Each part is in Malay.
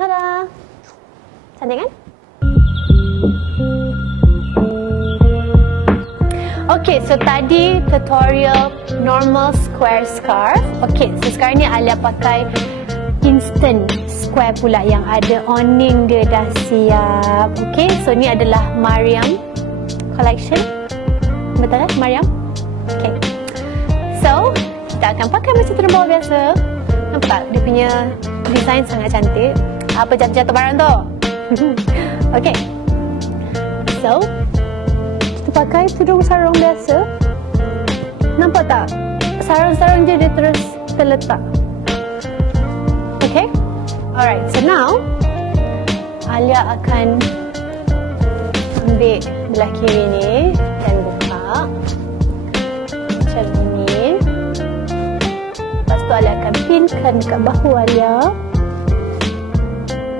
Tada! Cantik kan? Okay, so tadi tutorial normal square scarf. Okay, so sekarang ni Alia pakai instant square pula yang ada awning dia dah siap. Okay, so ni adalah Maryam collection. Betul kan, Maryam? Okay. So, kita akan pakai macam terbawa biasa. Nampak tak? Dia punya design sangat cantik. Apa jatuh-jatuh barang tu? Okay. So, kita pakai tudung sarung biasa. Nampak tak? Sarung-sarung je dia terus terletak. Okay? Alright, so now Alia akan ambil belah kiri ni dan buka macam ini. Lepas tu Alia akan pinkan dekat bahu Alia.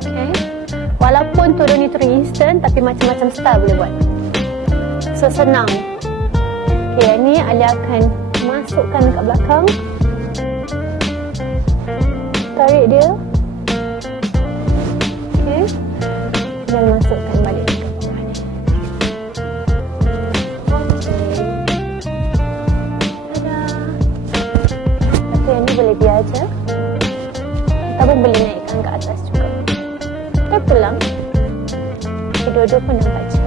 Okay? Walaupun tudung ni tudung instant, tapi macam-macam style boleh buat. So senang. Okay, yang ni Alia akan masukkan dekat belakang. Tarik dia. Okay. Dan masukkan balik dekat bawah ni. Okay. Tada. Tapi yang ni boleh biar je. Ataupun boleh naikkan ke atas juga. Kita pulang. Kedua-dua pun nampak cantik.